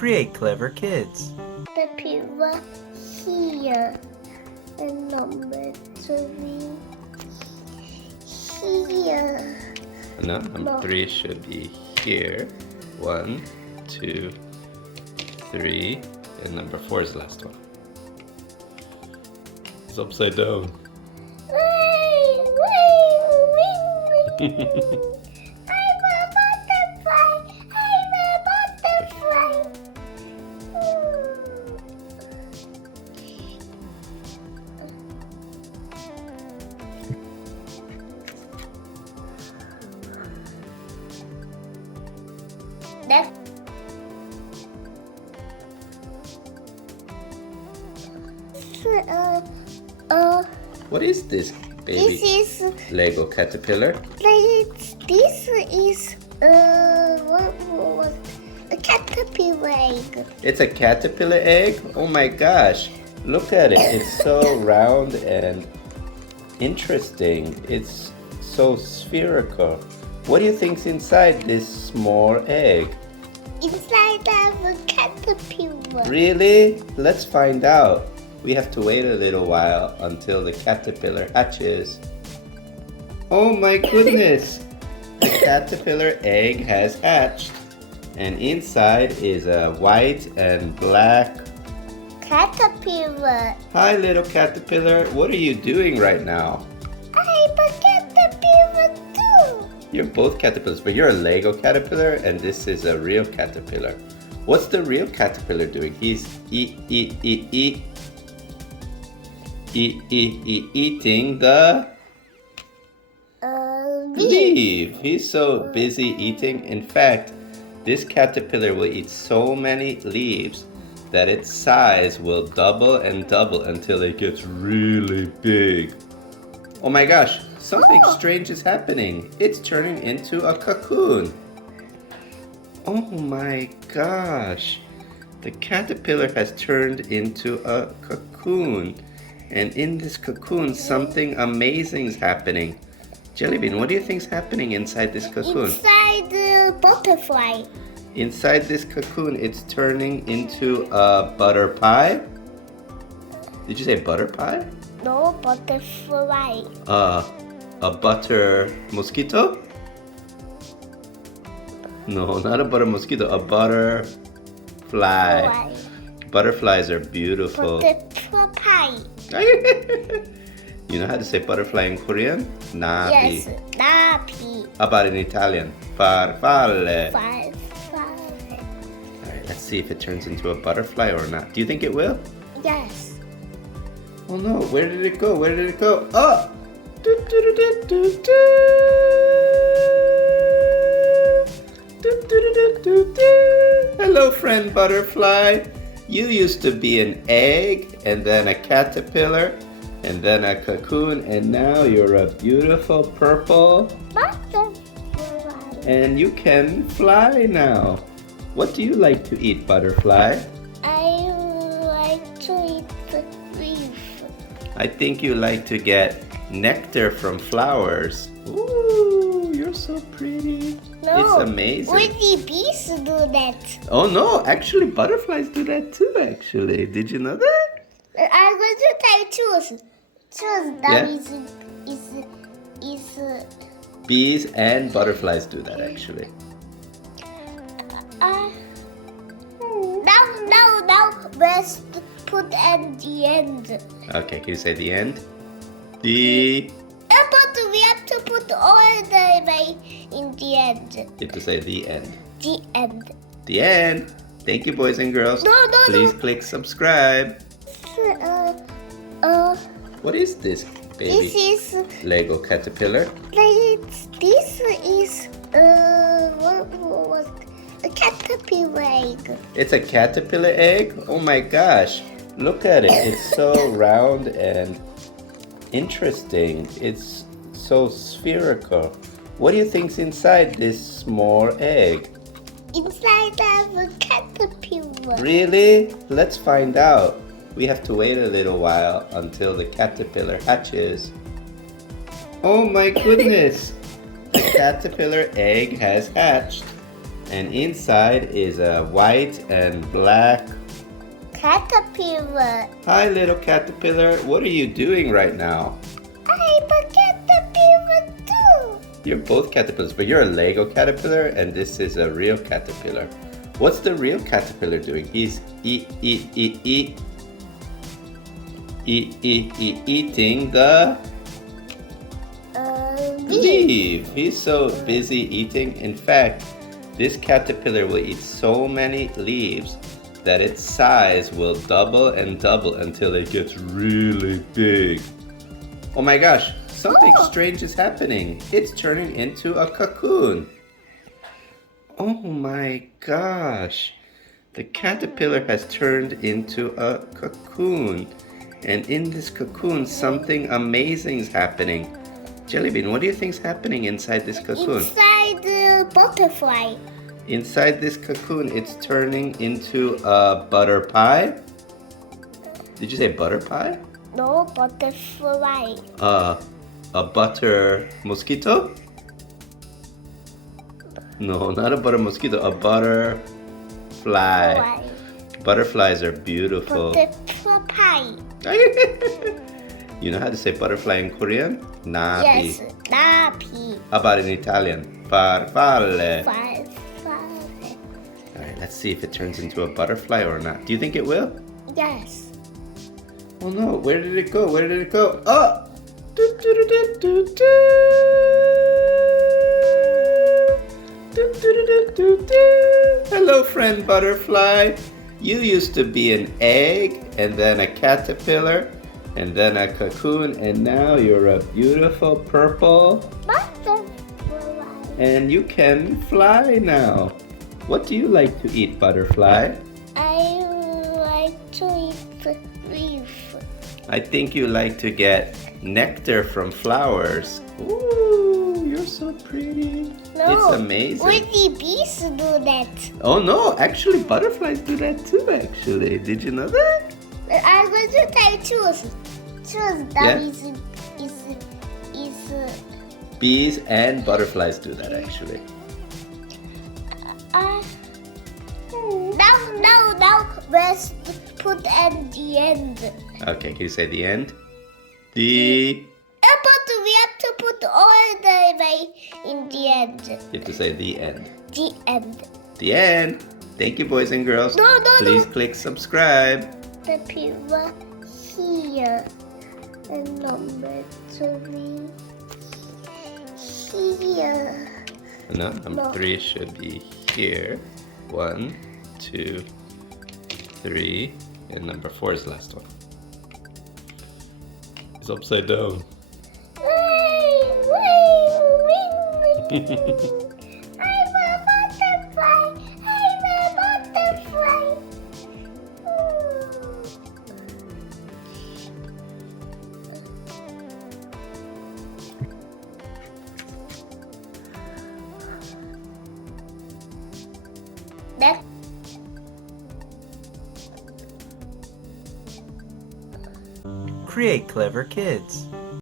create clever kids. The people here. And number 3 here. No, number 3 should be here. 1, 2, 3, and number 4 is the last one. It's upside down. I'm a butterfly. I'm a butterfly. That's What is this, baby? this is Lego caterpillar? this is what was a caterpillar egg. It's a caterpillar egg? Oh my gosh. Look at it. It's so round and interesting. It's so spherical. What do you think's inside this small egg? Inside of a caterpillar. Really? Let's find out. We have to wait a little while until the caterpillar hatches. Oh my goodness! The caterpillar egg has hatched. And inside is a white and black. Caterpillar. Hi little caterpillar, what are you doing right now? I'm a caterpillar too. You're both caterpillars, but you're a Lego caterpillar and this is a real caterpillar. What's the real caterpillar doing? He's eating the leaf. He's so busy eating. In fact, this caterpillar will eat so many leaves that its size will double and double until it gets really big. Oh my gosh, something strange is happening. It's turning into a cocoon. Oh my gosh. The caterpillar has turned into a cocoon. And in this cocoon, something amazing is happening. Jellybean, what do you think is happening inside this cocoon? Inside the butterfly. Inside this cocoon, it's turning into a butter pie. Did you say butter pie? No, butterfly. A butter mosquito? No, not a butter mosquito, a butterfly. Fly. Butterflies are beautiful. Butterfly. You know how to say butterfly in Korean? Nabi. Yes, nappy. How about in Italian? Farfalle. Fly. Alright, let's see if it turns into a butterfly or not. Do you think it will? Yes. Oh no, where did it go? Where did it go? Oh! Hello, friend butterfly. You used to be an egg, and then a caterpillar, and then a cocoon, and now you're a beautiful purple, Butterfly. and you can fly now. What do you like to eat, butterfly? I like to eat the leaf. I think you like to get nectar from flowers. Ooh, you're so pretty. No, It's amazing. only bees do that. Oh no, actually butterflies do that too, actually. Did you know that? I'm going to try choose. That is Bees and butterflies do that, actually. now let's put at the end. Okay, can you say the end? The... But we have to put all the way in the end. You have to say the end. The end. The end. Thank you, boys and girls. No. Please click subscribe. What is this, baby? This is Lego caterpillar? this is what was a caterpillar egg. It's a caterpillar egg? Oh my gosh. Look at it. It's so round and interesting. It's so spherical. What do you think's inside this small egg? Inside of a caterpillar. Really? Let's find out. We have to wait a little while until the caterpillar hatches. Oh my goodness! The caterpillar egg has hatched. And inside is a white and black. Caterpillar. Hi, little caterpillar. What are you doing right now? I'm a caterpillar too. You're both caterpillars, but you're a Lego caterpillar, and this is a real caterpillar. What's the real caterpillar doing? He's eating the leaf. He's so busy eating. In fact, this caterpillar will eat so many leaves that its size will double and double until it gets really big. Oh my gosh, something strange is happening. It's turning into a cocoon. Oh my gosh. The caterpillar has turned into a cocoon. And in this cocoon, something amazing is happening. Jellybean, what do you think is happening inside this cocoon? Inside the butterfly. Inside this cocoon, it's turning into a butter pie. Did you say butter pie? No, butterfly. A butter mosquito? No, not a butter mosquito, a butterfly. Fly. Butterflies are beautiful. Butterfly. You know how to say butterfly in Korean? Nabi. Yes, nabi. How about in Italian? Farfalle. Farfalle. Alright, let's see if it turns into a butterfly or not. Do you think it will? Yes. Oh no, where did it go? Where did it go? Oh! Do, do, do, do, do, do. Do, do, do, do, do, do. Hello, friend butterfly. You used to be an egg, and then a caterpillar, and then a cocoon, and now you're a beautiful purple, Butterfly. and you can fly now. What do you like to eat, butterfly? I like to eat the leaf. I think you like to get nectar from flowers. Ooh, you're so pretty. No, It's amazing. only bees do that. Oh no, actually butterflies do that too, actually. Did you know that? I'm going to try choose. Choose Yeah. that is Bees and butterflies do that, actually. no. Let's put at the end. Okay, can you say the end? The... But we have to put all the way in the end. You have to say the end. The end. The end. Thank you, boys and girls. No. Please click subscribe. The people here. And number 3 here. No, number No. 3 should be here. 1, 2, 3, and number 4 is the last one. It's upside down. I'm a butterfly. That Create clever kids.